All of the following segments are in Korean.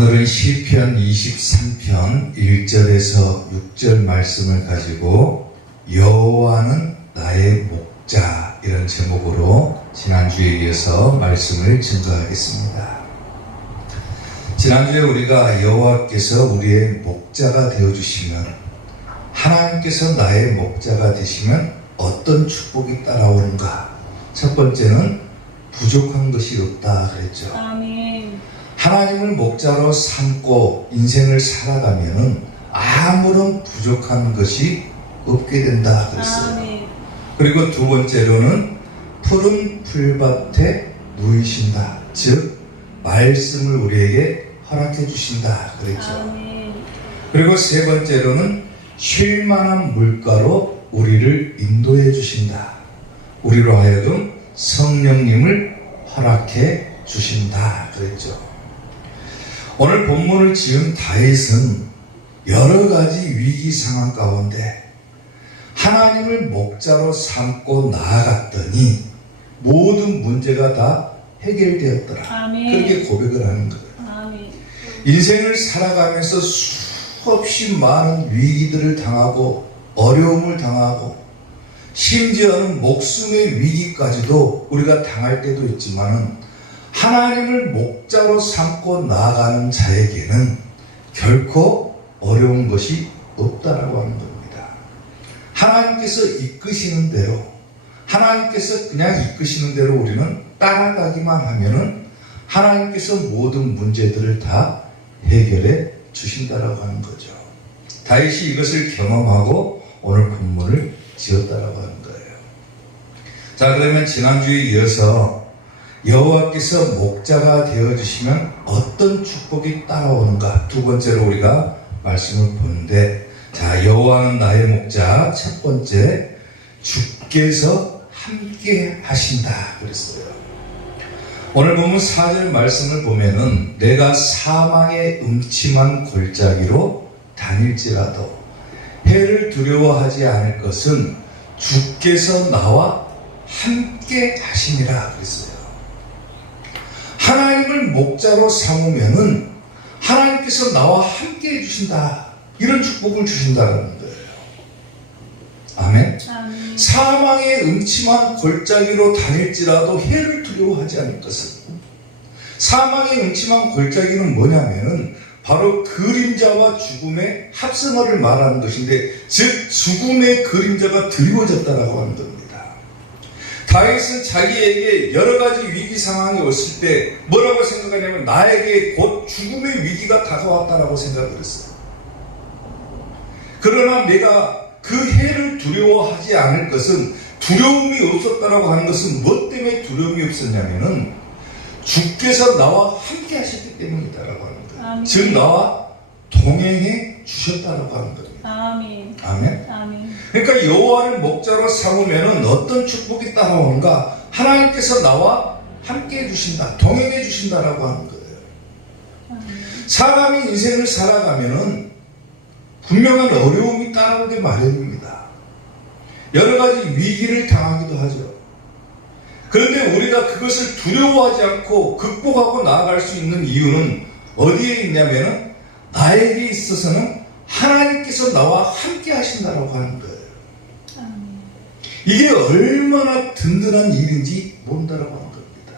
오늘은 시편 23편 1절에서 6절 말씀을 가지고 여호와는 나의 목자 이런 제목으로 지난주에 이어서 말씀을 증거하겠습니다. 지난주에 우리가 여호와께서 우리의 목자가 되어주시면, 하나님께서 나의 목자가 되시면 어떤 축복이 따라오는가. 첫 번째는 부족한 것이 없다 그랬죠. 아멘. 하나님을 목자로 삼고 인생을 살아가면은 아무런 부족한 것이 없게 된다 그랬어요. 아멘. 그리고 두 번째로는 푸른 풀밭에 누이신다. 즉 말씀을 우리에게 허락해 주신다 그랬죠. 아멘. 그리고 세 번째로는 쉴 만한 물가로 우리를 인도해 주신다. 우리로 하여금 성령님을 허락해 주신다 그랬죠. 오늘 본문을 지은 다윗은 여러 가지 위기 상황 가운데 하나님을 목자로 삼고 나아갔더니 모든 문제가 다 해결되었더라. 아멘. 그렇게 고백을 하는 거예요. 아멘. 인생을 살아가면서 수없이 많은 위기들을 당하고 어려움을 당하고 심지어는 목숨의 위기까지도 우리가 당할 때도 있지만은 하나님을 목자로 삼고 나아가는 자에게는 결코 어려운 것이 없다라고 하는 겁니다. 하나님께서 이끄시는 대로, 하나님께서 그냥 이끄시는 대로 우리는 따라가기만 하면은 하나님께서 모든 문제들을 다 해결해 주신다라고 하는 거죠. 다윗이 이것을 경험하고 오늘 본문을 지었다라고 하는 거예요. 자, 그러면 지난주에 이어서 여호와께서 목자가 되어주시면 어떤 축복이 따라오는가, 두 번째로 우리가 말씀을 보는데, 자, 여호와는 나의 목자, 첫 번째, 주께서 함께 하신다 그랬어요. 오늘 보면 4절 말씀을 보면은 내가 사망의 음침한 골짜기로 다닐지라도 해를 두려워하지 않을 것은 주께서 나와 함께 하시니라 그랬어요. 하나님을 목자로 삼으면은 하나님께서 나와 함께 해주신다, 이런 축복을 주신다는 거예요. 아멘. 아멘. 사망의 음침한 골짜기로 다닐지라도 해를 두려워하지 않을 것은, 사망의 음침한 골짜기는 뭐냐면은 바로 그림자와 죽음의 합성어를 말하는 것인데, 즉 죽음의 그림자가 드리워졌다라고 하는 겁니다. 다윗은 자기에게 여러 가지 위기 상황이 왔을 때 뭐라고 생각하냐면 나에게 곧 죽음의 위기가 다가왔다라고 생각을 했어요. 그러나 내가 그 해를 두려워하지 않을 것은, 두려움이 없었다라고 하는 것은 뭐 때문에 두려움이 없었냐면은 주께서 나와 함께 하셨기 때문이다라고 하는 거예요. 아멘. 즉 나와 동행해 주셨다라고 하는 겁니다. 아멘. 아멘. 아멘. 그러니까 여호와를 목자로 삼으면은 어떤 축복이 따라오는가? 하나님께서 나와 함께 해주신다, 동행해 주신다라고 하는 거예요. 아멘. 사람이 인생을 살아가면은 분명한 어려움이 따라오게 마련입니다. 여러 가지 위기를 당하기도 하죠. 그런데 우리가 그것을 두려워하지 않고 극복하고 나아갈 수 있는 이유는 어디에 있냐면은 나에게 있어서는 하나님께서 나와 함께 하신다라고 하는 거예요. 아멘. 이게 얼마나 든든한 일인지 모른다라고 하는 겁니다.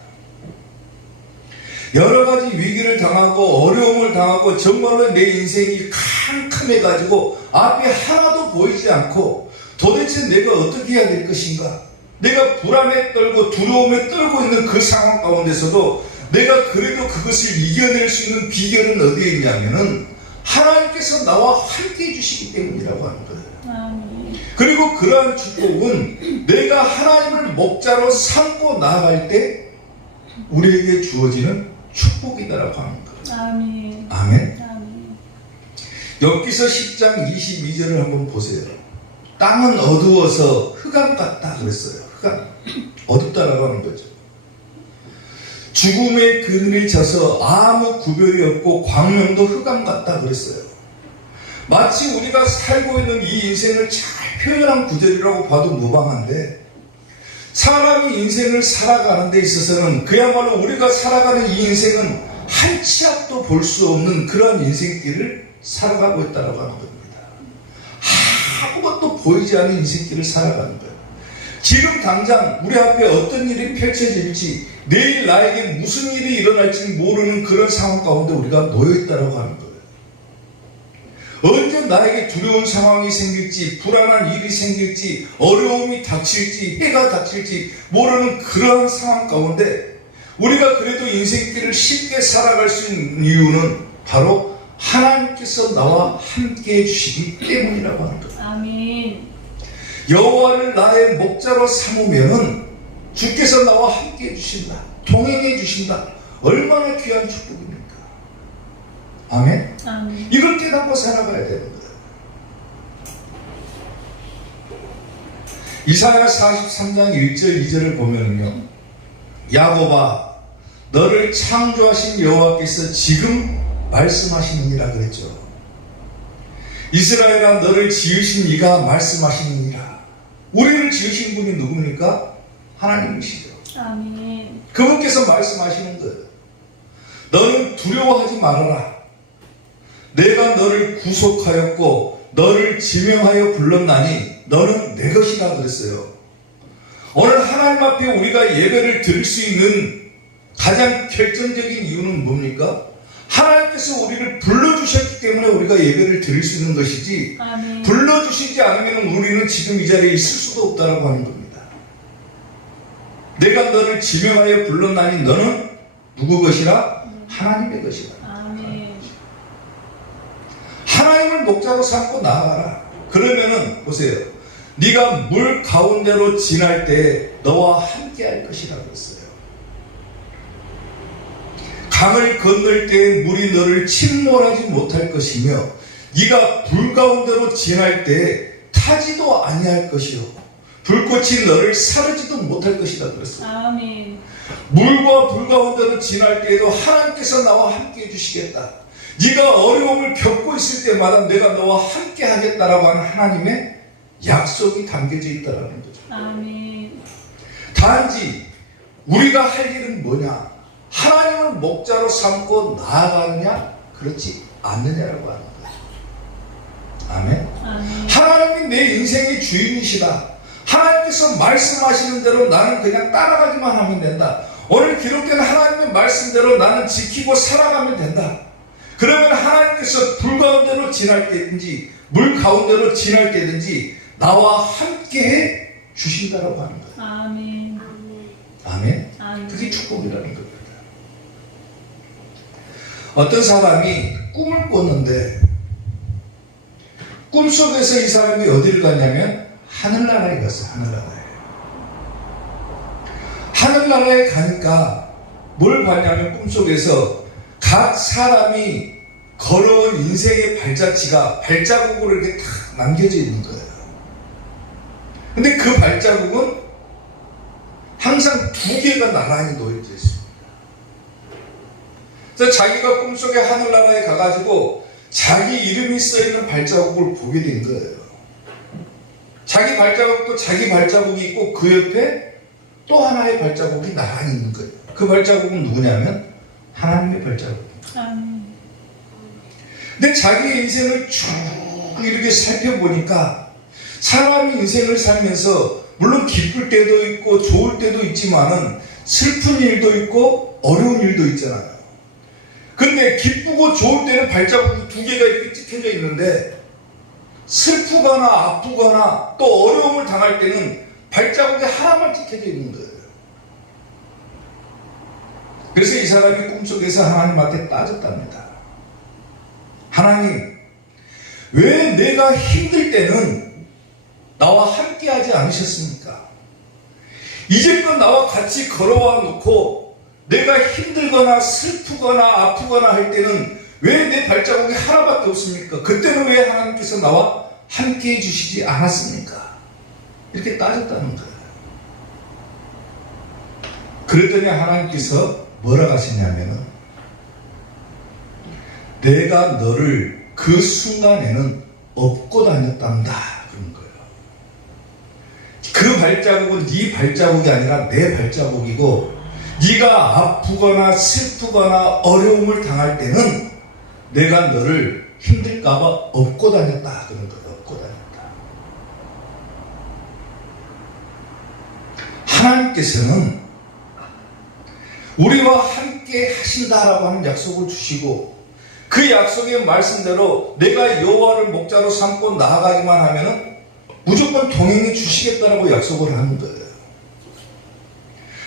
여러 가지 위기를 당하고 어려움을 당하고 정말로 내 인생이 캄캄해가지고 앞이 하나도 보이지 않고 도대체 내가 어떻게 해야 될 것인가, 내가 불안에 떨고 두려움에 떨고 있는 그 상황 가운데서도 내가 그래도 그것을 이겨낼 수 있는 비결은 어디에 있냐면은 하나님께서 나와 함께 해주시기 때문이라고 하는 거예요. 아멘. 그리고 그러한 축복은 내가 하나님을 목자로 삼고 나아갈 때 우리에게 주어지는 축복이다라고 하는 거예요. 아멘. 아멘. 아멘. 욥기서 10장 22절을 한번 보세요. 땅은 어두워서 흑암 같다 그랬어요. 흑암. 어둡다라고 하는 거죠. 죽음의 그늘에 져서 아무 구별이 없고 광명도 흑암 같다 그랬어요. 마치 우리가 살고 있는 이 인생을 잘 표현한 구절이라고 봐도 무방한데, 사람이 인생을 살아가는 데 있어서는 그야말로 우리가 살아가는 이 인생은 한 치 앞도 볼 수 없는 그러한 인생길을 살아가고 있다고 하는 겁니다. 아무것도 보이지 않는 인생길을 살아가는 거예요. 지금 당장 우리 앞에 어떤 일이 펼쳐질지, 내일 나에게 무슨 일이 일어날지 모르는 그런 상황 가운데 우리가 놓여있다고 하는 거예요. 언제 나에게 두려운 상황이 생길지, 불안한 일이 생길지, 어려움이 닥칠지, 해가 닥칠지 모르는 그러한 상황 가운데 우리가 그래도 인생길을 쉽게 살아갈 수 있는 이유는 바로 하나님께서 나와 함께 해주시기 때문이라고 하는 거예요. 아멘. 여호와를 나의 목자로 삼으면은 주께서 나와 함께 해주신다, 동행해 주신다. 얼마나 귀한 축복입니까? 아멘. 아멘. 이걸 깨닫고 살아가야 되는 거예요. 이사야 43장 1절 2절을 보면요, 야곱아 너를 창조하신 여호와께서 지금 말씀하시느니라 그랬죠. 이스라엘아 너를 지으신 이가 말씀하시느니라. 우리를 지으신 분이 누굽니까? 하나님이시죠. 아멘. 그분께서 말씀하시는 거예요. 너는 두려워하지 말아라. 내가 너를 구속하였고 너를 지명하여 불렀나니 너는 내 것이다 그랬어요. 오늘 하나님 앞에 우리가 예배를 드릴 수 있는 가장 결정적인 이유는 뭡니까? 하나님께서 우리를 불러주셨기 때문에 우리가 예배를 드릴 수 있는 것이지, 아멘. 불러주시지 않으면 우리는 지금 이 자리에 있을 수도 없다고 하는 겁니다. 내가 너를 지명하여 불렀나니 너는 누구 것이라? 하나님의 것이라. 아멘. 하나님을 목자로 삼고 나아가라. 그러면은 보세요, 네가 물 가운데로 지날 때 너와 함께 할 것이라 그랬어요. 강을 건널 때 물이 너를 침몰하지 못할 것이며 네가 불 가운데로 지날 때 타지도 아니할 것이요 불꽃이 너를 사르지도 못할 것이다 그랬어요. 아멘. 물과 불 가운데로 지날 때에도 하나님께서 나와 함께 해주시겠다. 네가 어려움을 겪고 있을 때마다 내가 너와 함께 하겠다라고 하는 하나님의 약속이 담겨져 있다는 거죠. 아멘. 단지 우리가 할 일은 뭐냐? 하나님을 목자로 삼고 나아가느냐? 그렇지 않느냐라고 하는 거예요. 아멘. 아멘. 하나님이 내 인생의 주인이시다. 하나님께서 말씀하시는 대로 나는 그냥 따라가기만 하면 된다. 오늘 기록된 하나님의 말씀대로 나는 지키고 살아가면 된다. 그러면 하나님께서 불 가운데로 지날 때든지 물 가운데로 지날 때든지 나와 함께 해 주신다라고 하는 거예요. 아멘. 아멘. 아멘. 그게 축복이라는 겁니다. 어떤 사람이 꿈을 꿨는데 꿈속에서 이 사람이 어디를 갔냐면 하늘나라에 갔어요. 하늘나라에 가니까 뭘 봤냐면 꿈속에서 각 사람이 걸어온 인생의 발자국으로 이렇게 탁 남겨져 있는 거예요. 근데 그 발자국은 항상 두 개가 나란히 놓여져 있습니다. 그래서 자기가 꿈속에 하늘나라에 가가지고 자기 이름이 써있는 발자국을 보게 된 거예요. 자기 발자국도 자기 발자국이 있고 그 옆에 또 하나의 발자국이 나란히 있는 거예요. 그 발자국은 누구냐면 하나님의 발자국입니다. 아멘. 근데 자기의 인생을 쭉 이렇게 살펴보니까 사람이 인생을 살면서 물론 기쁠 때도 있고 좋을 때도 있지만은 슬픈 일도 있고 어려운 일도 있잖아요. 근데 기쁘고 좋을 때는 발자국이 두 개가 이렇게 찍혀져 있는데 슬프거나 아프거나 또 어려움을 당할 때는 발자국이 하나만 찍혀져 있는 거예요. 그래서 이 사람이 꿈속에서 하나님한테 따졌답니다. 하나님, 왜 내가 힘들 때는 나와 함께 하지 않으셨습니까? 이제껏 나와 같이 걸어와 놓고 내가 힘들거나 슬프거나 아프거나 할 때는 왜 내 발자국이 하나밖에 없습니까? 그때는 왜 하나님께서 나와 함께 해주시지 않았습니까? 이렇게 따졌다는 거예요. 그랬더니 하나님께서 뭐라고 하시냐면은 내가 너를 그 순간에는 업고 다녔단다 그런 거예요. 그 발자국은 네 발자국이 아니라 내 발자국이고 네가 아프거나 슬프거나 어려움을 당할 때는 내가 너를 힘들까봐 업고 다녔다. 그런 거다. 업고 다녔다. 하나님께서는 우리와 함께 하신다라고 하는 약속을 주시고 그 약속의 말씀대로 내가 여호와를 목자로 삼고 나아가기만 하면은 무조건 동행해 주시겠다라고 약속을 하는 거예요.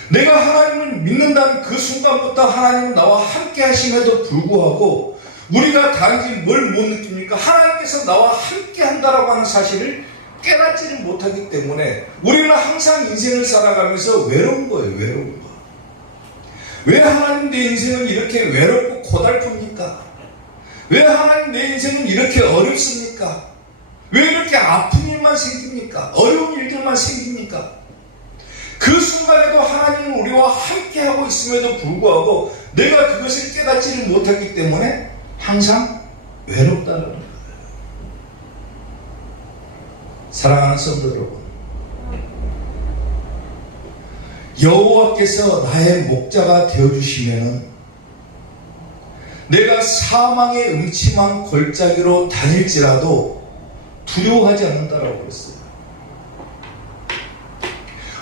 내가 하나님을 믿는다는 그 순간부터 하나님은 나와 함께 하심에도 불구하고 우리가 단지 뭘 못 느낍니까? 하나님께서 나와 함께 한다라고 하는 사실을 깨닫지를 못하기 때문에 우리는 항상 인생을 살아가면서 외로운 거예요. 외로운 거. 왜 하나님 내 인생은 이렇게 외롭고 고달픕니까? 왜 하나님 내 인생은 이렇게 어렵습니까? 왜 이렇게 아픈 일만 생깁니까? 어려운 일들만 생깁니까? 그 순간에도 하나님은 우리와 함께하고 있음에도 불구하고 내가 그것을 깨닫지를 못했기 때문에 항상 외롭다는 거예요. 사랑하는 성도 여러분, 여호와께서 나의 목자가 되어주시면 내가 사망의 음침한 골짜기로 다닐지라도 두려워하지 않는다라고 그랬어요.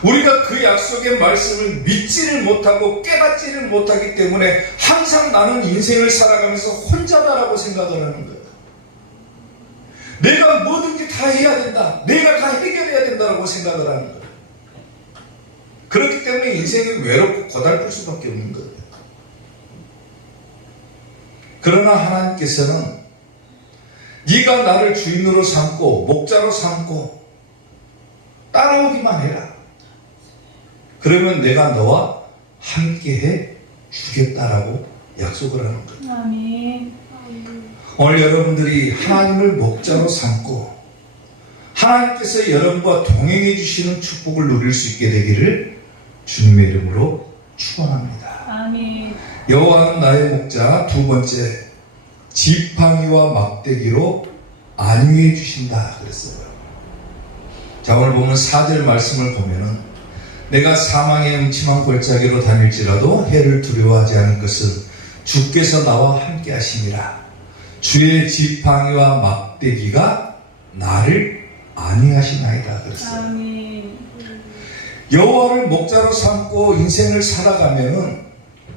우리가 그 약속의 말씀을 믿지를 못하고 깨닫지를 못하기 때문에 항상 나는 인생을 살아가면서 혼자다라고 생각을 하는 거예요. 내가 뭐든지 다 해야 된다. 내가 다 해결해야 된다라고 생각을 하는 거예요. 그렇기 때문에 인생이 외롭고 고달플 수밖에 없는 거예요. 그러나 하나님께서는 네가 나를 주인으로 삼고 목자로 삼고 따라오기만 해라. 그러면 내가 너와 함께해 주겠다라고 약속을 하는 거예요. 아멘. 오늘 여러분들이 하나님을 목자로 삼고 하나님께서 여러분과 동행해 주시는 축복을 누릴 수 있게 되기를 주님의 이름으로 축원합니다. 아멘. 여호와는 나의 목자. 두 번째, 지팡이와 막대기로 안위해 주신다 그랬어요. 자, 오늘 보면 4절 말씀을 보면은 내가 사망의 음침한 골짜기로 다닐지라도 해를 두려워하지 않을 것은 주께서 나와 함께 하심이라. 주의 지팡이와 막대기가 나를 안위하시나이다 그랬어요. 아멘. 여호와를 목자로 삼고 인생을 살아가면은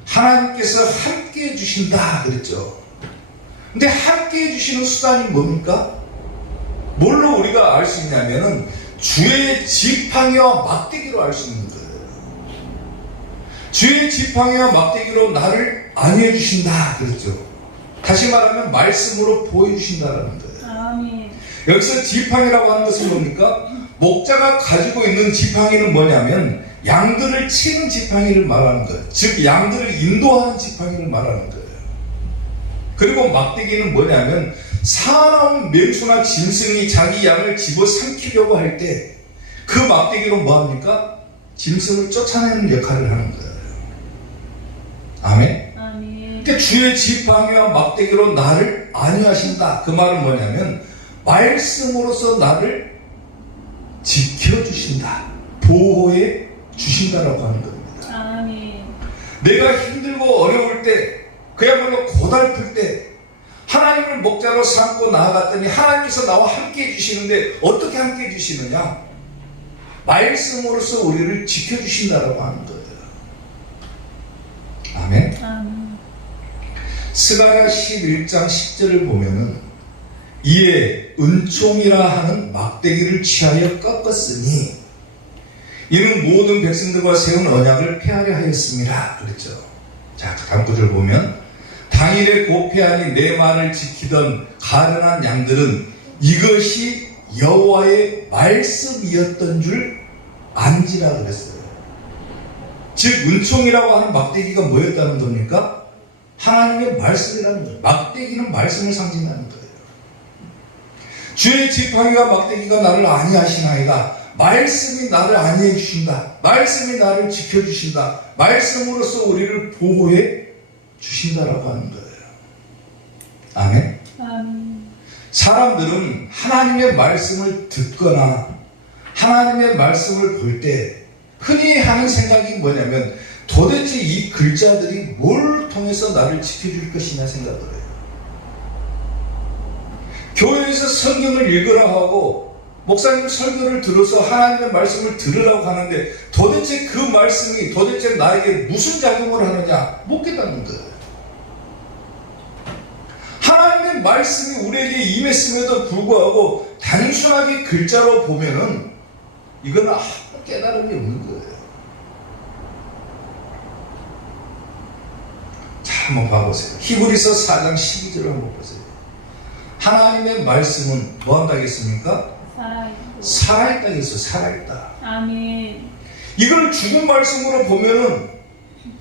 하나님께서 함께 해주신다 그랬죠. 근데 함께 해주시는 수단이 뭡니까? 뭘로 우리가 알 수 있냐면은 주의 지팡이와 막대기로 알 수 있는 거예요. 주의 지팡이와 막대기로 나를 안위해 주신다 그랬죠. 다시 말하면 말씀으로 보여주신다라는 거예요. 아멘. 여기서 지팡이라고 하는 것은 뭡니까? 목자가 가지고 있는 지팡이는 뭐냐면 양들을 치는 지팡이를 말하는 거예요. 즉 양들을 인도하는 지팡이를 말하는 거예요. 그리고 막대기는 뭐냐면 사나운 맹수나 짐승이 자기 양을 집어삼키려고 할 때 그 막대기로 뭐합니까? 짐승을 쫓아내는 역할을 하는 거예요. 아멘. 아멘. 그러니까 주의 지팡이와 막대기로 나를 안위하신다. 그 말은 뭐냐면 말씀으로서 나를 지켜주신다. 보호해 주신다라고 하는 겁니다. 아멘. 내가 힘들고 어려울 때, 그야말로 고달플 때 하나님을 목자로 삼고 나아갔더니 하나님께서 나와 함께 해주시는데 어떻게 함께 해주시느냐? 말씀으로서 우리를 지켜주신다라고 하는 거예요. 아멘. 아멘. 스가랴 11장 10절을 보면은 이에 은총이라 하는 막대기를 취하여 꺾었으니 이는 모든 백성들과 세운 언약을 폐하려 하였습니다. 그랬죠. 자, 다음 구절 보면 당일에 고폐하니 내 말을 지키던 가련한 양들은 이것이 여호와의 말씀이었던 줄 안지라 그랬어요. 즉 은총이라고 하는 막대기가 뭐였다는 겁니까? 하나님의 말씀이라는 거예요. 막대기는 말씀을 상징하는 거예요. 주의 지팡이와 막대기가 나를 안위하시나이다. 말씀이 나를 안위해 주신다. 말씀이 나를 지켜주신다. 말씀으로서 우리를 보호해 주신다라고 하는 거예요. 아멘. 아멘. 사람들은 하나님의 말씀을 듣거나 하나님의 말씀을 볼 때 흔히 하는 생각이 뭐냐면 도대체 이 글자들이 뭘 통해서 나를 지켜줄 것이냐 생각을 해요. 교회에서 성경을 읽으라 하고 목사님 설교를 들어서 하나님의 말씀을 들으라고 하는데 도대체 그 말씀이 도대체 나에게 무슨 작용을 하느냐 못 깨닫는 거예요. 하나님의 말씀이 우리에게 임했음에도 불구하고 단순하게 글자로 보면은 이건 아무 깨달음이 없는 거예요. 자, 한번 봐보세요. 히브리서 4장 12절을 한번 보세요. 하나님의 말씀은 뭐 한다겠습니까? 살아있고. 살아있다 했어요. 살아있다. 아멘. 이걸 죽은 말씀으로 보면은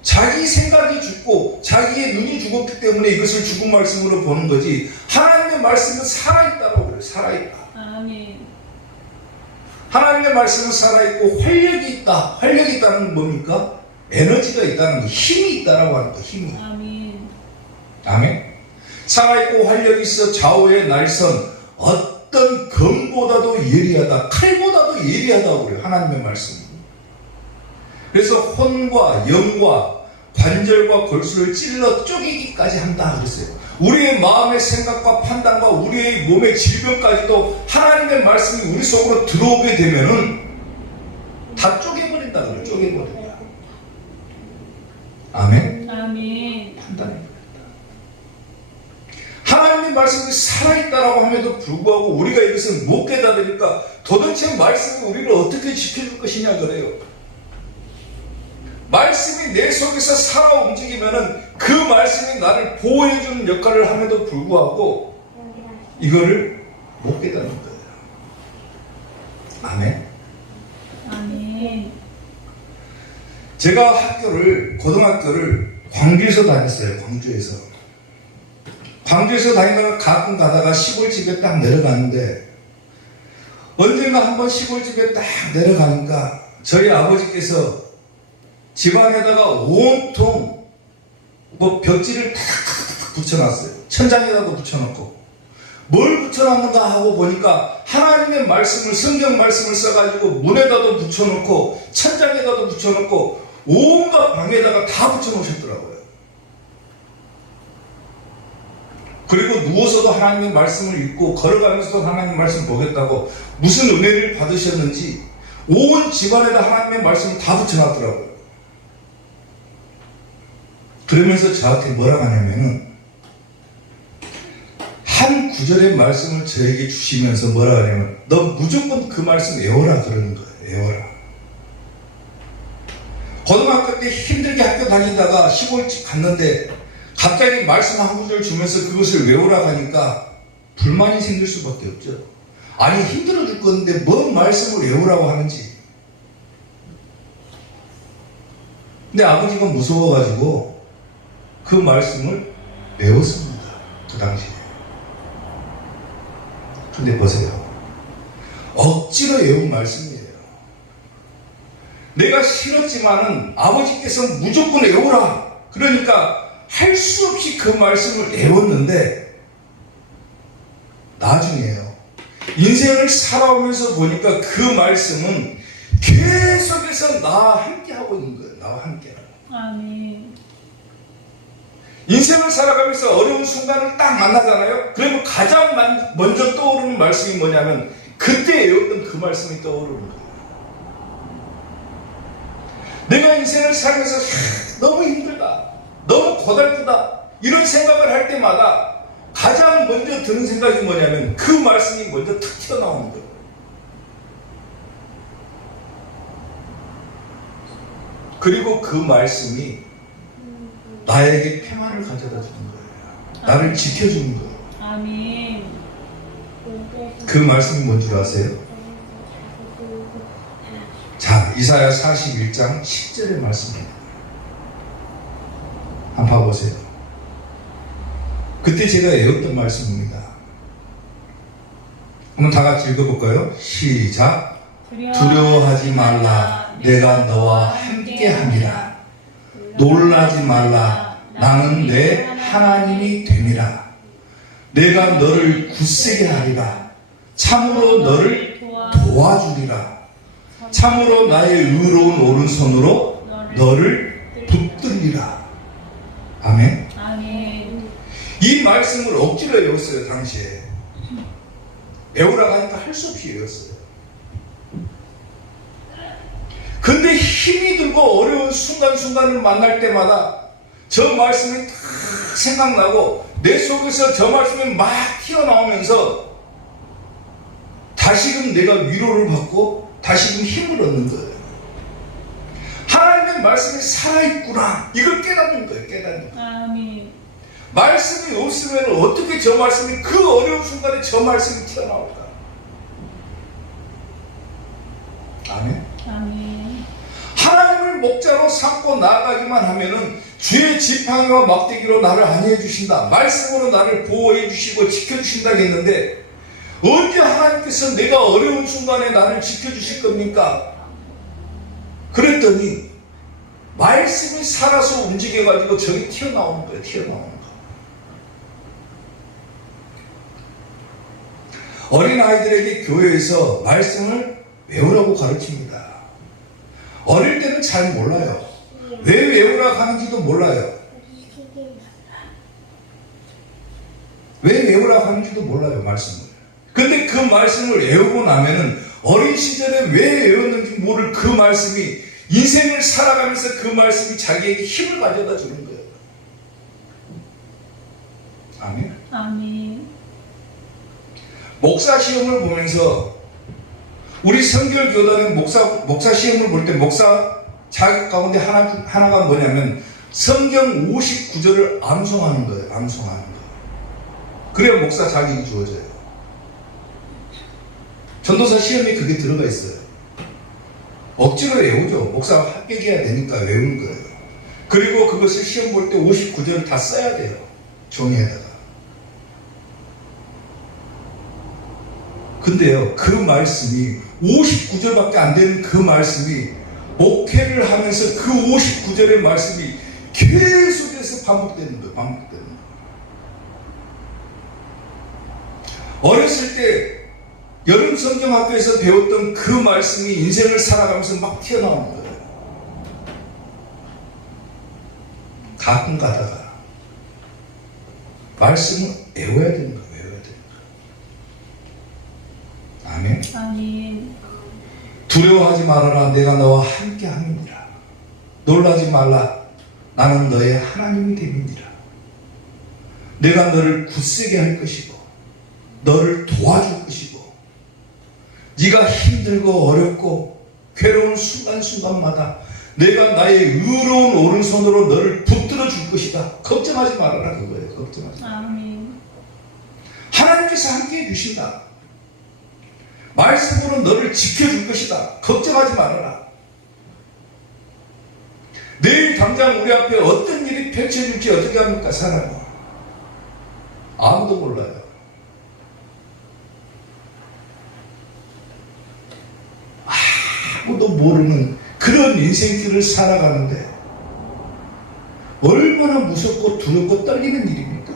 자기 생각이 죽고 자기의 눈이 죽었기 때문에 이것을 죽은 말씀으로 보는 거지, 하나님의 말씀은 살아있다고 그래요. 살아있다. 아멘. 하나님의 말씀은 살아있고 활력이 있다. 활력이 있다는 건 뭡니까? 에너지가 있다는 거, 힘이 있다라고 하는 거, 힘이. 아멘. 아멘. 살아있고 활력이 있어 좌우의 날선 어떤 검보다도 예리하다. 칼보다도 예리하다고 그래요. 하나님의 말씀은. 그래서 혼과 영과 관절과 골수를 찔러 쪼개기까지 한다 그랬어요. 우리의 마음의 생각과 판단과 우리의 몸의 질병까지도 하나님의 말씀이 우리 속으로 들어오게 되면은 다 쪼개버린다 그래요. 쪼개버린다. 아멘. 아멘. 판단해. 하나님의 말씀이 살아있다라고 함에도 불구하고 우리가 이것을 못 깨달으니까 도대체 말씀이 우리를 어떻게 지켜줄 것이냐 그래요. 말씀이 내 속에서 살아 움직이면은 그 말씀이 나를 보호해주는 역할을 함에도 불구하고 이거를 못 깨닫는 거예요. 아멘. 아멘. 제가 고등학교를 광주에서 다녔어요. 광주에서 다니다가 가끔 가다가 시골집에 딱 내려가는데, 언젠가 한번 시골집에 딱 내려가니까 저희 아버지께서 집안에다가 온통 벽지를 탁탁탁 붙여놨어요. 천장에다도 붙여놓고. 뭘 붙여놨는가 하고 보니까 하나님의 말씀을, 성경 말씀을 써가지고 문에다도 붙여놓고 천장에다도 붙여놓고 온갖 방에다가 다 붙여놓으셨더라고요. 그리고 누워서도 하나님의 말씀을 읽고 걸어가면서도 하나님의 말씀을 보겠다고 무슨 은혜를 받으셨는지 온 집안에다 하나님의 말씀을 다 붙여놨더라고요. 그러면서 저한테 뭐라고 하냐면은 한 구절의 말씀을 저에게 주시면서 뭐라고 하냐면 너 무조건 그 말씀 외워라 그러는 거예요. 외워라. 고등학교 때 힘들게 학교 다니다가 시골집 갔는데 갑자기 말씀 한 구절 주면서 그것을 외우라고 하니까 불만이 생길 수밖에 없죠. 아니 힘들어 죽 건데 뭔 말씀을 외우라고 하는지. 근데 아버지가 무서워가지고 그 말씀을 외웠습니다. 그 당시에. 근데 보세요. 억지로 외운 말씀이에요. 내가 싫었지만은 아버지께서 무조건 외우라. 그러니까 할 수 없이 그 말씀을 외웠는데 나중에요. 인생을 살아오면서 보니까 그 말씀은 계속해서 나와 함께 하고 있는 거예요. 나와 함께. 아멘. 인생을 살아가면서 어려운 순간을 딱 만나잖아요. 그러면 가장 먼저 떠오르는 말씀이 뭐냐면 그때 외웠던 그 말씀이 떠오르는 거예요. 내가 인생을 살면서 너무 힘들다, 너무 고달프다 이런 생각을 할 때마다 가장 먼저 드는 생각이 뭐냐면 그 말씀이 먼저 탁 튀어나오는 거예요. 그리고 그 말씀이 나에게 평안을 가져다 주는 거예요. 나를 지켜주는 거예요. 아멘. 그 말씀이 뭔 줄 아세요? 자, 이사야 41장 10절의 말씀입니다. 한번 봐보세요. 그때 제가 외웠던 말씀입니다. 한번 다 같이 읽어볼까요? 시작. 두려워하지 말라. 내가 너와 함께함이라. 놀라지 말라. 나는 내 하나님이 됨이라. 내가 너를 굳세게 하리라. 참으로 너를 도와주리라. 참으로 나의 의로운 오른손으로 너를 이 말씀을 억지로 외웠어요. 당시에 외우라고 하니까 할 수 없이 외웠어요. 근데 힘이 들고 어려운 순간순간을 만날 때마다 저 말씀이 딱 생각나고 내 속에서 저 말씀이 막 튀어나오면서 다시금 내가 위로를 받고 다시금 힘을 얻는 거예요. 하나님의 말씀이 살아있구나, 이걸 깨닫는 거예요. 깨닫는 거예요. 아멘. 말씀이 없으면 어떻게 저 말씀이, 그 어려운 순간에 저 말씀이 튀어나올까? 아멘. 아멘. 하나님을 목자로 삼고 나아가기만 하면은 주의 지팡이와 막대기로 나를 안위해 주신다, 말씀으로 나를 보호해 주시고 지켜 주신다고 했는데, 언제 하나님께서 내가 어려운 순간에 나를 지켜 주실 겁니까? 그랬더니 말씀이 살아서 움직여가지고 저기 튀어나오는 거예요. 튀어나오는 거. 어린아이들에게 교회에서 말씀을 외우라고 가르칩니다. 어릴 때는 잘 몰라요. 왜 외우라고 하는지도 몰라요. 왜 외우라고 하는지도 몰라요. 말씀을. 근데 그 말씀을 외우고 나면은 어린 시절에 왜 외웠는지 모를 그 말씀이 인생을 살아가면서 그 말씀이 자기에게 힘을 가져다 주는 거예요. 아멘. 아멘. 목사 시험을 보면서 우리 성결교단은 목사 시험을 볼 때 목사 자격 가운데 하나가 뭐냐면 성경 59절을 암송하는 거예요. 암송하는 거예요. 그래야 목사 자격이 주어져요. 전도사 시험에 그게 들어가 있어요. 억지로 외우죠. 목사가 합격해야 되니까 외우는 거예요. 그리고 그것을 시험 볼 때 59절을 다 써야 돼요. 종이에다가. 근데요, 그 말씀이 59절밖에 안 되는 그 말씀이 목회를 하면서 그 59절의 말씀이 계속해서 반복되는 거예요. 반복되는 거예요. 어렸을 때 여름 성경학교에서 배웠던 그 말씀이 인생을 살아가면서 막 튀어나오는 거예요. 가끔 가다가 말씀을 외워야 되는 거예요. 외워야 되는 거예요. 아멘. 아멘. 두려워하지 말아라. 내가 너와 함께 함이니라. 놀라지 말라. 나는 너의 하나님이 됨이니라. 내가 너를 굳세게 할 것이고 너를 도와줄 것이고 네가 힘들고 어렵고 괴로운 순간순간마다 내가 나의 의로운 오른손으로 너를 붙들어 줄 것이다. 걱정하지 말아라. 그거예요. 걱정하지 말아라. 아멘. 하나님께서 함께해 주신다. 말씀으로 너를 지켜줄 것이다. 걱정하지 말아라. 내일 당장 우리 앞에 어떤 일이 펼쳐질지 어떻게 합니까? 사람은 아무도 몰라요. 아무도 모르는 그런 인생길을 살아가는데 얼마나 무섭고 두렵고 떨리는 일입니까?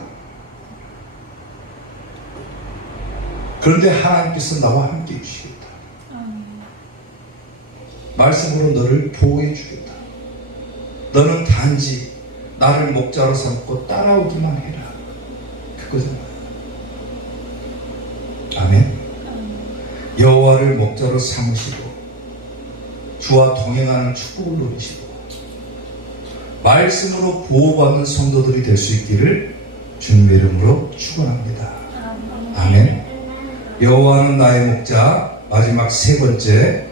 그런데 하나님께서 나와 함께 해주시겠다. 아멘. 말씀으로 너를 보호해 주겠다. 너는 단지 나를 목자로 삼고 따라오기만 해라. 그거잖아요. 아멘. 여호와를 목자로 삼으시고 주와 동행하는 축복을 누리시고 말씀으로 보호받는 성도들이 될 수 있기를 주님의 이름으로 축원합니다. 아멘. 여호와는 나의 목자. 마지막 세 번째,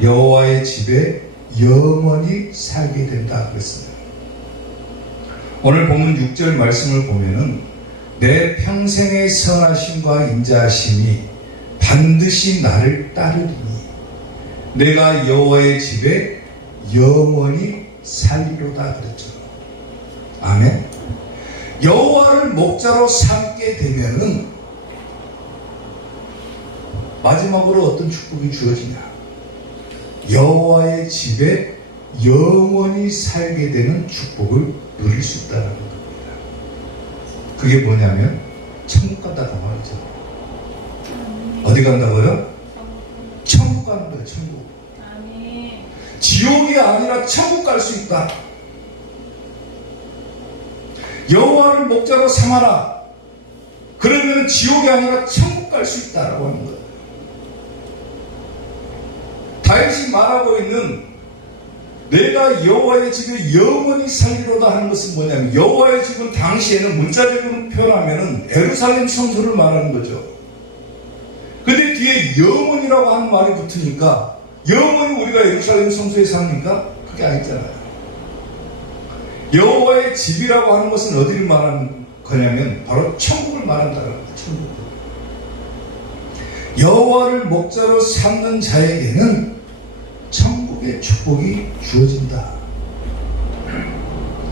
여호와의 집에 영원히 살게 된다 그랬어요. 오늘 본문 6절 말씀을 보면은 내 평생의 선하심과 인자하심이 반드시 나를 따르리니 내가 여호와의 집에 영원히 살리로다 그랬죠. 아멘. 여호와를 목자로 삼게 되면은 마지막으로 어떤 축복이 주어지냐? 여호와의 집에 영원히 살게 되는 축복을 누릴 수 있다는 겁니다. 그게 뭐냐면 천국 간다고 말이죠. 어디 간다고요? 천국 가는 거예요. 천국. 아멘. 지옥이 아니라 천국 갈 수 있다. 여호와를 목자로 삼아라. 그러면 지옥이 아니라 천국 갈 수 있다라고 하는 거예요. 다윗이 말하고 있는 내가 여호와의 집에 영원히 살리로다 하는 것은 뭐냐면, 여호와의 집은 당시에는 문자적으로 표현하면 예루살렘 성소를 말하는 거죠. 근데 뒤에 영원이라고 하는 말이 붙으니까 영원히 우리가 예루살렘 성소에 삽니까? 그게 아니잖아요. 여호와의 집이라고 하는 것은 어디를 말하는 거냐면 바로 천국을 말한다는 거예요. 천국. 여호와를 목자로 삼는 자에게는 천국의 축복이 주어진다.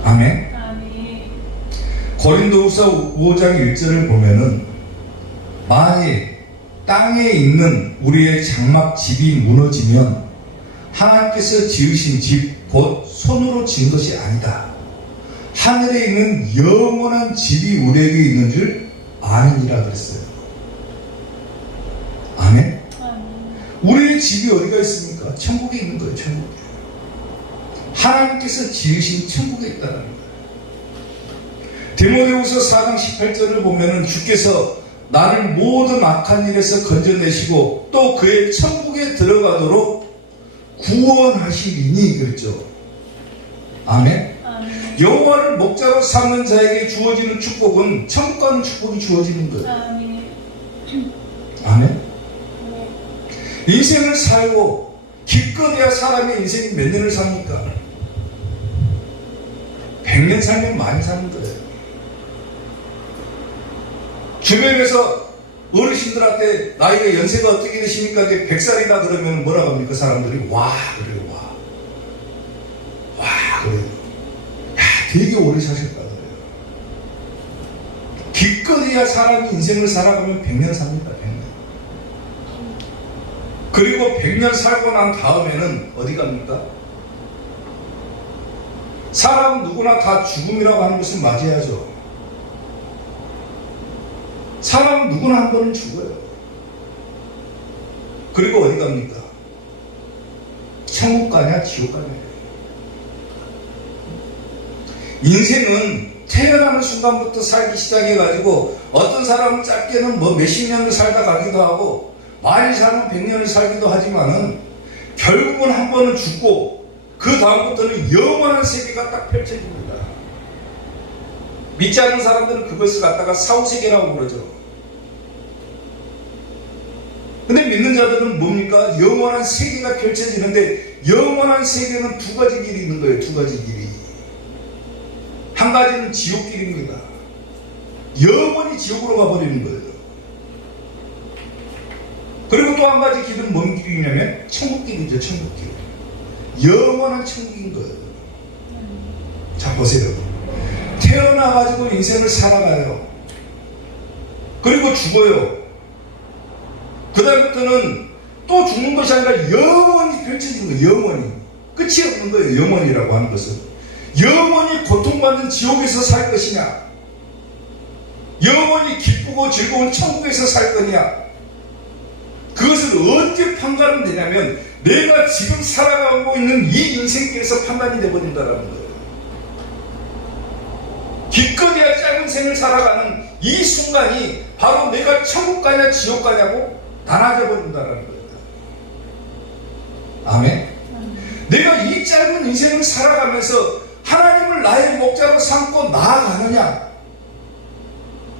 아멘. 아멘. 고린도후서 5장 1절을 보면은 만일 땅에 있는 우리의 장막 집이 무너지면 하나님께서 지으신 집 곧 손으로 지은 것이 아니다. 하늘에 있는 영원한 집이 우리에게 있는 줄 아느니라 그랬어요. 아멘. 아멘. 우리의 집이 어디가 있습니까? 천국에 있는 거예요. 천국에. 하나님께서 지으신 천국에 있다는 거예요. 디모데후서 4장 18절을 보면은 주께서 나를 모든 악한 일에서 건져내시고 또 그의 천국에 들어가도록 구원하시리니 그랬죠. 아멘. 아멘. 여호와를 목자로 삼는 자에게 주어지는 축복은 천국 가는 축복이 주어지는 거예요. 아멘. 아멘. 네. 인생을 살고 기껏해야 사람의 인생이 몇 년을 삽니까? 100년 살면 많이 사는 거예요. 주변에서 어르신들한테 나이가 연세가 어떻게 되십니까? 100살이다 그러면 뭐라고 합니까? 사람들이 와 그래요. 와 그래요. 야, 되게 오래 사셨다 그래요. 기껏해야 사람이 인생을 살아가면 100년 삽니다. 100년. 그리고 100년 살고 난 다음에는 어디 갑니까? 사람은 누구나 다 죽음이라고 하는 것을 맞이해야죠. 사람 누구나 한 번은 죽어요. 그리고 어디 갑니까? 천국 가냐 지옥 가냐. 인생은 태어나는 순간부터 살기 시작해가지고 어떤 사람은 짧게는 뭐 몇십 년을 살다 가기도 하고 많이 살면 100년을 살기도 하지만은 결국은 한 번은 죽고 그 다음부터는 영원한 세계가 딱 펼쳐집니다. 믿지 않는 사람들은 그것을 갖다가 사후세계라고 그러죠. 근데 믿는 자들은 뭡니까? 영원한 세계가 펼쳐지는데 영원한 세계는 두 가지 길이 있는 거예요. 두 가지 길이. 한 가지는 지옥길입니다. 영원히 지옥으로 가버리는 거예요. 그리고 또 한 가지 길은 뭔 길이냐면 천국길이죠. 천국길. 영원한 천국인 거예요. 자 보세요. 태어나가지고 인생을 살아가요. 그리고 죽어요. 그 다음부터는 또 죽는 것이 아니라 영원히 펼쳐지는 거예요. 영원히. 끝이 없는 거예요. 영원이라고 하는 것은. 영원히 고통받는 지옥에서 살 것이냐, 영원히 기쁘고 즐거운 천국에서 살 거냐, 그것을 어떻게 판가름 되냐면 내가 지금 살아가고 있는 이 인생길에서 판단이 되어버린다는 거예요. 기껏해야 짧은 생을 살아가는 이 순간이 바로 내가 천국 가냐 지옥 가냐고 나눠져 버린다는 거예요. 아멘. 내가 이 짧은 인생을 살아가면서 하나님을 나의 목자로 삼고 나아가느냐,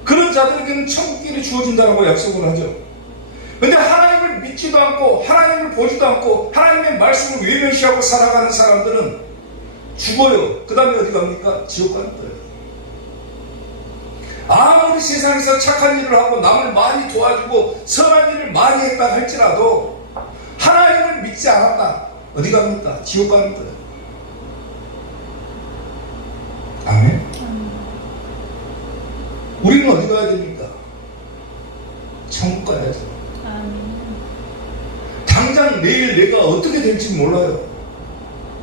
그런 자들에게는 천국길이 주어진다고 약속을 하죠. 근데 하나님을 믿지도 않고 하나님을 보지도 않고 하나님의 말씀을 외면시하고 살아가는 사람들은 죽어요. 그 다음에 어디 갑니까? 지옥 가는 거예요. 아무리 세상에서 착한 일을 하고 남을 많이 도와주고 선한 일을 많이 했다 할지라도 하나님을 믿지 않았다. 어디 갑니까? 지옥 가는 거예요. 아멘. 우리는 어디 가야 됩니까? 천국 가야죠. 아멘. 당장 내일 내가 어떻게 될지 몰라요.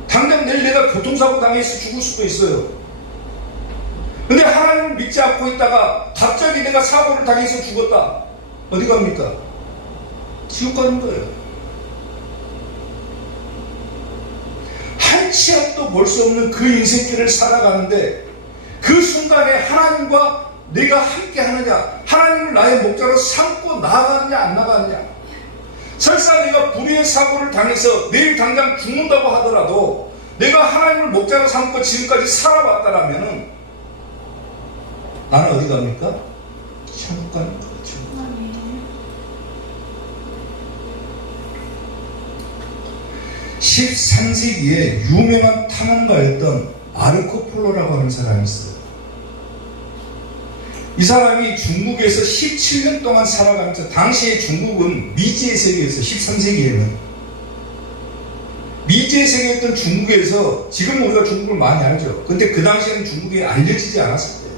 당장 내일 내가 교통사고 당해서 죽을 수도 있어요. 근데 하나님을 믿지 않고 있다가 갑자기 내가 사고를 당해서 죽었다. 어디 갑니까? 지옥 가는 거예요. 한 치 앞도 볼 수 없는 그 인생길을 살아가는데 그 순간에 하나님과 내가 함께 하느냐, 하나님을 나의 목자로 삼고 나아가느냐 안 나가느냐. 설사 내가 불의의 사고를 당해서 내일 당장 죽는다고 하더라도 내가 하나님을 목자로 삼고 지금까지 살아왔다라면 나는 어디 갑니까? 천국 가는 거죠. 아멘. 13세기에 유명한 탐험가였던 마르코 폴로라고 하는 사람이 있어요. 이 사람이 중국에서 17년 동안 살아가면서, 당시에 중국은 미지의 세계에서 13세기에는 미지의 세계였던 중국에서, 지금 우리가 중국을 많이 알죠. 근데 그 당시에는 중국이 알려지지 않았을 거예요.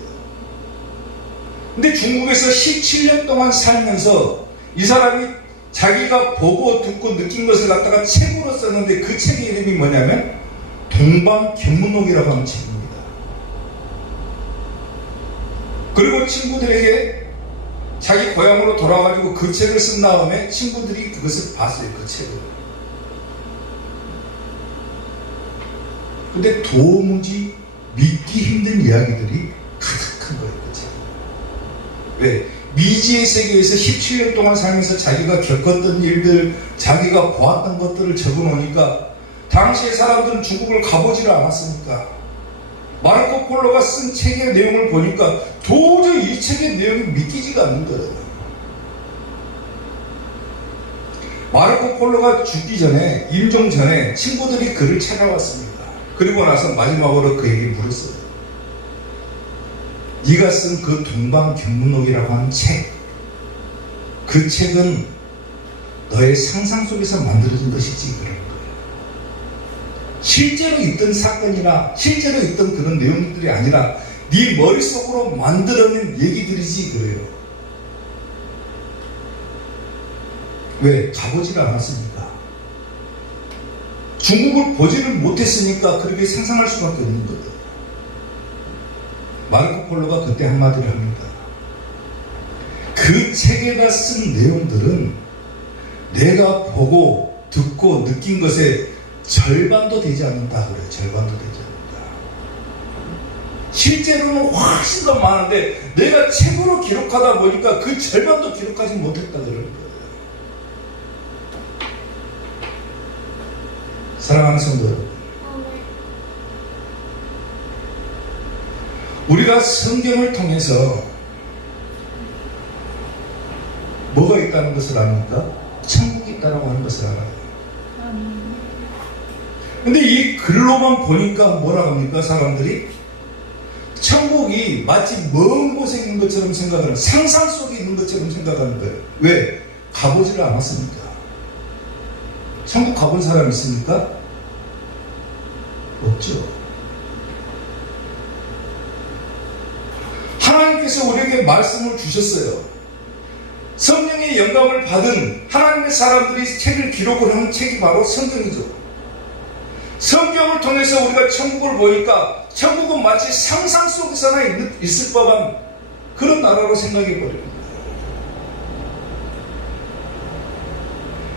근데 중국에서 17년 동안 살면서 이 사람이 자기가 보고 듣고 느낀 것을 갖다가 책으로 썼는데, 그 책의 이름이 뭐냐면 동방견문록이라고 하는 책입니다. 그리고 친구들에게 자기 고향으로 돌아가지고 그 책을 쓴 다음에 친구들이 그것을 봤어요. 그 책을. 근데 도무지 믿기 힘든 이야기들이 가득한 거예요. 그 책. 왜? 미지의 세계에서 17년 동안 살면서 자기가 겪었던 일들, 자기가 보았던 것들을 적어놓으니까 당시의 사람들은 중국을 가보지를 않았으니까 마르코 폴로가 쓴 책의 내용을 보니까 도저히 이 책의 내용이 믿기지가 않는 거예요. 마르코 폴로가 죽기 전에, 임종 전에 친구들이 그를 찾아왔습니다. 그리고 나서 마지막으로 그에게 물었어요. 네가 쓴 그 동방견문록이라고 하는 책, 그 책은 너의 상상 속에서 만들어진 것이지, 그런 거예요. 실제로 있던 사건이나 실제로 있던 그런 내용들이 아니라 네 머릿속으로 만들어낸 얘기들이지, 그래요. 왜? 가보지를 않았으니까. 중국을 보지를 못했으니까 그렇게 상상할 수밖에 없는 거예요. 마르코 폴로가 그때 한마디를 합니다. 그 책에다 쓴 내용들은 내가 보고 듣고 느낀 것의 절반도 되지 않는다 그래요. 절반도 되지 않는다. 실제로는 훨씬 더 많은데 내가 책으로 기록하다 보니까 그 절반도 기록하지 못했다 그러는 거예요. 사랑하는 성도 여러분, 우리가 성경을 통해서 뭐가 있다는 것을 압니까? 천국이 있다고 하는 것을 알아요. 근데 이 글로만 보니까 뭐라 합니까? 사람들이 천국이 마치 먼 곳에 있는 것처럼 생각하는, 상상 속에 있는 것처럼 생각하는 거예요. 왜? 가보지를 않았으니까. 천국 가본 사람 있습니까? 없죠. 하나님께서 우리에게 말씀을 주셨어요. 성령의 영감을 받은 하나님의 사람들이 책을 기록을 한 책이 바로 성경이죠. 성경을 통해서 우리가 천국을 보니까 천국은 마치 상상 속에서나 있을 법한 그런 나라로 생각해 버립니다.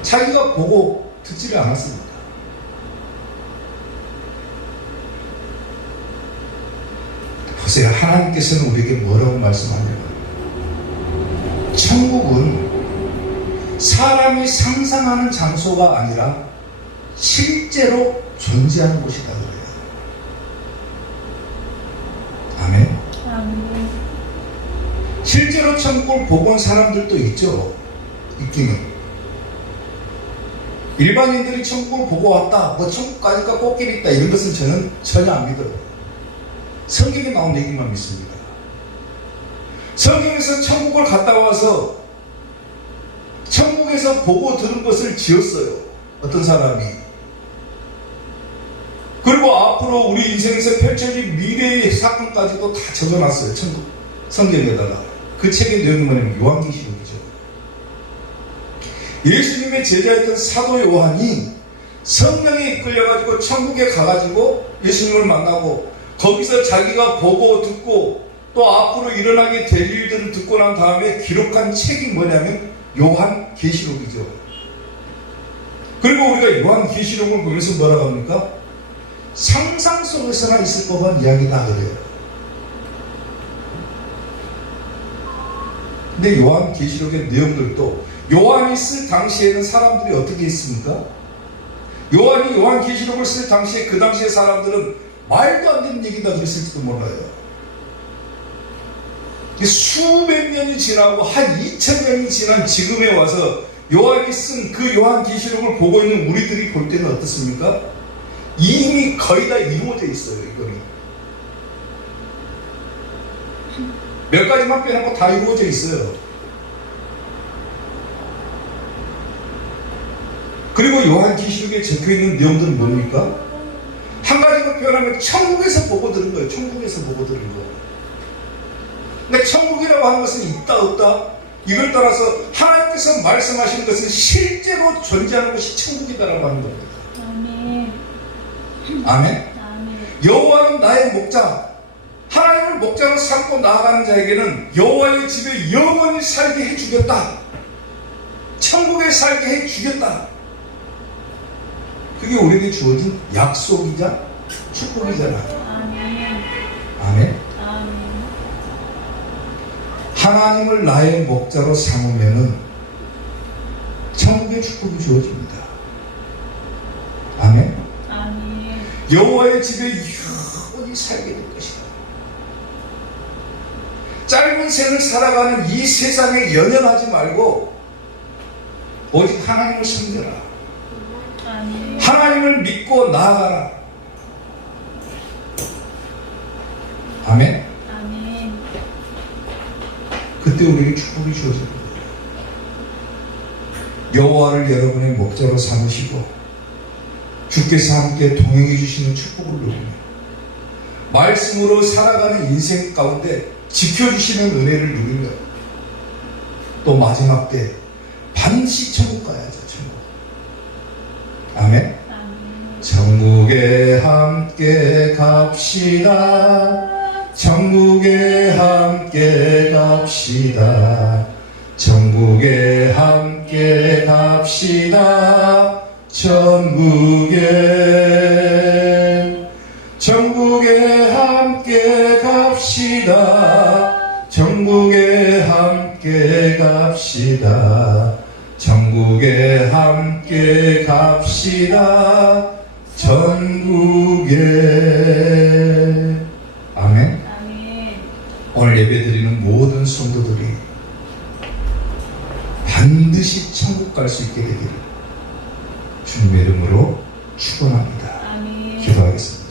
자기가 보고 듣지를 않았습니다. 보세요. 하나님께서는 우리에게 뭐라고 말씀하냐고요. 천국은 사람이 상상하는 장소가 아니라 실제로 존재하는 곳이다 그래요. 아멘. 아멘. 실제로 천국을 보고 온 사람들도 있죠. 있기는. 일반인들이 천국을 보고 왔다, 뭐 천국 가니까 꽃길이 있다, 이런 것은 저는 전혀 안 믿어요. 성경에 나온 얘기만 믿습니다. 성경에서 천국을 갔다 와서 천국에서 보고 들은 것을 지었어요. 어떤 사람이. 그리고 앞으로 우리 인생에서 펼쳐질 미래의 사건까지도 다 적어놨어요. 천국 성경에다가. 그 책의 내용이 뭐냐면 요한계시록이죠. 예수님의 제자였던 사도 요한이 성령에 이끌려가지고 천국에 가가지고 예수님을 만나고 거기서 자기가 보고 듣고 또 앞으로 일어나게 될 일들을 듣고 난 다음에 기록한 책이 뭐냐면 요한계시록이죠. 그리고 우리가 요한계시록을 보면서 뭐라고 합니까? 상상 속에서나 있을 법한 이야기다 그래요. 근데 요한계시록의 내용들도 요한이 쓸 당시에는 사람들이 어떻게 했습니까? 요한이 요한계시록을 쓸 당시에 그 당시의 사람들은 말도 안 되는 얘기다 그랬을지도 몰라요. 수백 년이 지나고 한 2000년이 지난 지금에 와서 요한이 쓴 그 요한계시록을 보고 있는 우리들이 볼 때는 어떻습니까? 이미 거의 다 이루어져 있어요. 이거는 몇 가지만 빼놓고 다 이루어져 있어요. 그리고 요한계시록에 적혀있는 내용들은 뭡니까? 한 가지로 표현하면 천국에서 보고 들은 거예요. 천국에서 보고 들은 거. 근데 천국이라고 하는 것은 있다 없다, 이걸 따라서 하나님께서 말씀하시는 것은 실제로 존재하는 것이 천국이다라고 하는 겁니다. 아멘. 아멘. 아멘. 여호와는 나의 목자. 하나님을 목자로 삼고 나아가는 자에게는 여호와의 집에 영원히 살게 해주겠다. 천국에 살게 해주겠다. 그게 우리에게 주어진 약속이자 축복이잖아요. 아멘. 아멘. 아멘. 하나님을 나의 목자로 삼으면은 천국의 축복이 주어집니다. 아멘. 아멘. 여호와의 집에 영원히 살게 될 것이다. 짧은 생을 살아가는 이 세상에 연연하지 말고 오직 하나님을 섬겨라. 아멘. 하나님을 믿고 나아가라. 아멘. 아멘. 그때 우리에게 축복이 주어집니다. 여호와를 여러분의 목자로 삼으시고 주께서 함께 동행해 주시는 축복을 누리며 말씀으로 살아가는 인생 가운데 지켜주시는 은혜를 누리며 또 마지막 때 반드시 천국 가야죠. 천국. 아멘. 아멘. 천국에 함께 갑시다. 천국에 함께 갑시다. 천국에 함께 갑시다. 천국에 함께 갑시다. 천국에 함께 갑시다. 천국에 함께 갑시다. 천국에. 아멘. 아멘. 오늘 예배 드리는 모든 성도들이 반드시 천국 갈 수 있게 되기를 주님의 이름으로 축원합니다. 아멘. 기도하겠습니다.